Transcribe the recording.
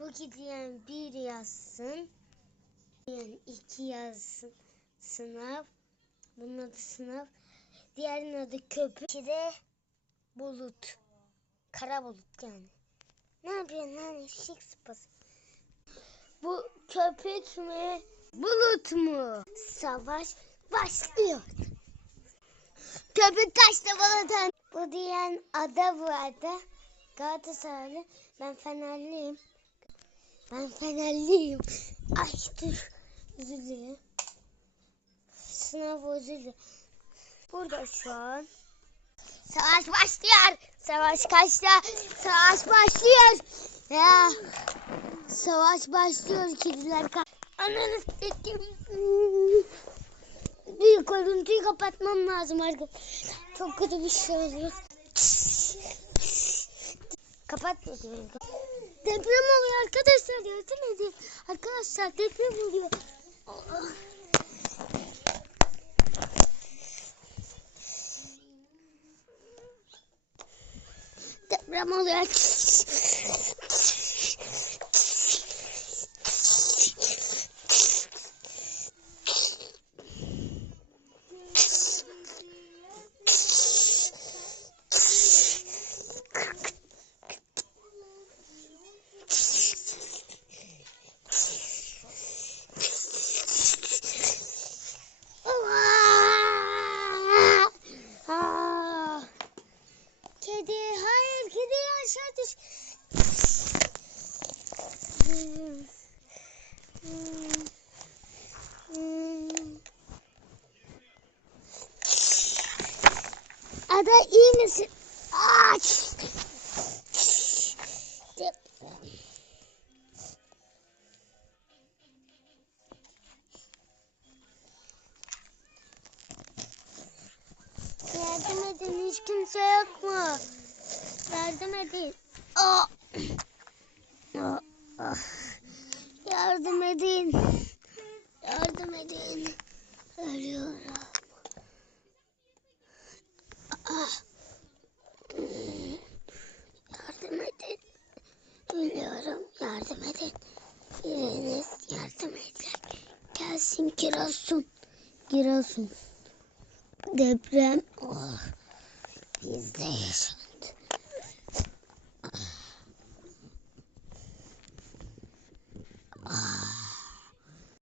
Cookie diyen bir yazsın. Diyen iki yazsın. Sınav. Bunun adı sınav. Diğerinin adı köpük. İki de bulut. Kara bulut yani. Ne yapıyorsun lan eşek sıpası? Bu köpek mi? Bulut mu? Savaş başlıyor. Köpek kaçtı balatan. Bu diyen ada bu ada. Galatasaraylı. Ben Fenerliyim. Ben Fenerliyim. Ay dur. Dilerim. Sınav dilerim. Burada şu an. Savaş başlıyor. Savaş kaçta? Savaş başlıyor. Ya. Savaş başlıyor. Kediler ka Ananı sikeyim. Bir görüntüyü kapatmam lazım arkadaşlar. Çok kötü bir şey oluyor. Kapat dedim. Deprem oluyor arkadaşlar yardım edin. Arkadaşlar deprem oluyor. Deprem oluyor. Allah! Aa! Kedi, hayır kedi aşağı düş. Ada iyi misin? Aç. Edin hiç kimse yok mu? Yardım edin. Aa. Aa, ah. Yardım edin. Yardım edin. Ölüyorum. Ah. Yardım edin. Ölüyorum. Yardım edin. Biriniz yardım edin. Gelsin Giresun. Giresun. Deprem. Oh. is this?